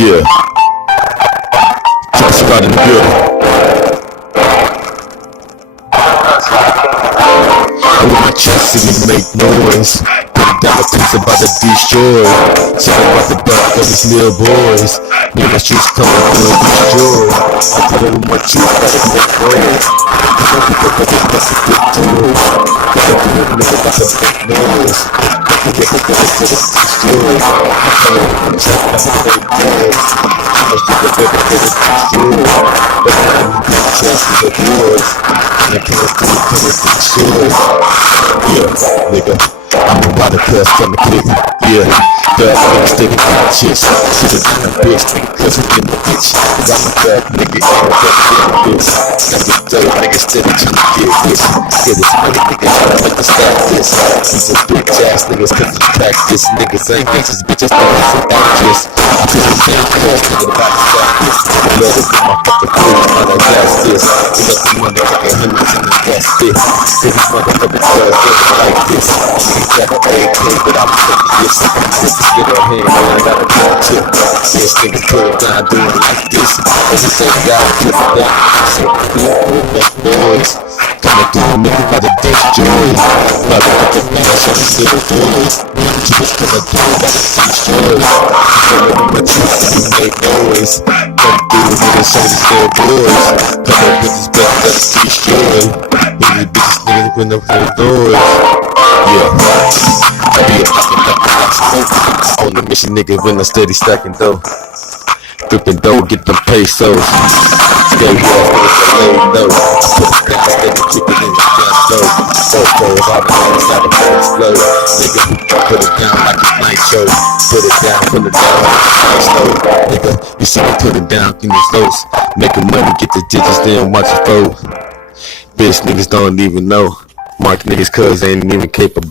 Yeah. Top spot in the building. I with my chest and it make noise. Put it down, a piece about to destroy. Something about the back of these little boys. Me and my streets coming through and destroy. I put it with my truth, got it make noise. Some people got this mess of good toys. Got that good nigga about to make noise. Get the guys to the destroy. I tell them I'm just about to make noise. I'm just a bit of it destroy. But now I'm in the chest of the boys. And I can't do it till it's destroyed. Yeah, nigga, I'm about to cuss from the clip. Yeah, thug nigga steady conscious. Sit it down, bitch, cause we in the bitch. Cause I'm a thug nigga, ain't a thug bitch. Got this thug nigga steady trying to get this. Get this money, nigga, trying to make us stack this. These are bitch ass niggas cause we practice. Niggas ain't gangsters, bitches, niggas some actress. I feel the same cause nigga about to stack this. Love it with my fucking food, trying to gas this. We got the motherfucking hundreds in the gas this. Cause these motherfucking thugs ain't like this. Niggas got an AK, but I'm taking this. Niggas get a hand, man, I got a gun too. Yes, niggas put it down, do it like this. And this ain't got to put it down. So, best boys. Coming through, nigga, by the destroy. Motherfucking man, show me little boys. Just coming through, by the destroy. Coming with my truth, you make noise. Come through, nigga, show me little boys. Coming with this best, that's destroy. These bitches, niggas, with no doors. Yeah, I be a fucking smoke. On the mission, nigga, when I steady stacking dough. Flipping dough, get them pesos. Scary ass niggas that lay low. I put it down, steady kicking in the gun dough. Four hard hands, got the phone slow. Nigga, put it down like it's nitro. Put it down, put it down like it's nitro. Nigga, you see me put it down in the floats. Making money, get the digits, then watch it fold. Bitch, niggas don't even know. Mark niggas cuz they ain't even capable.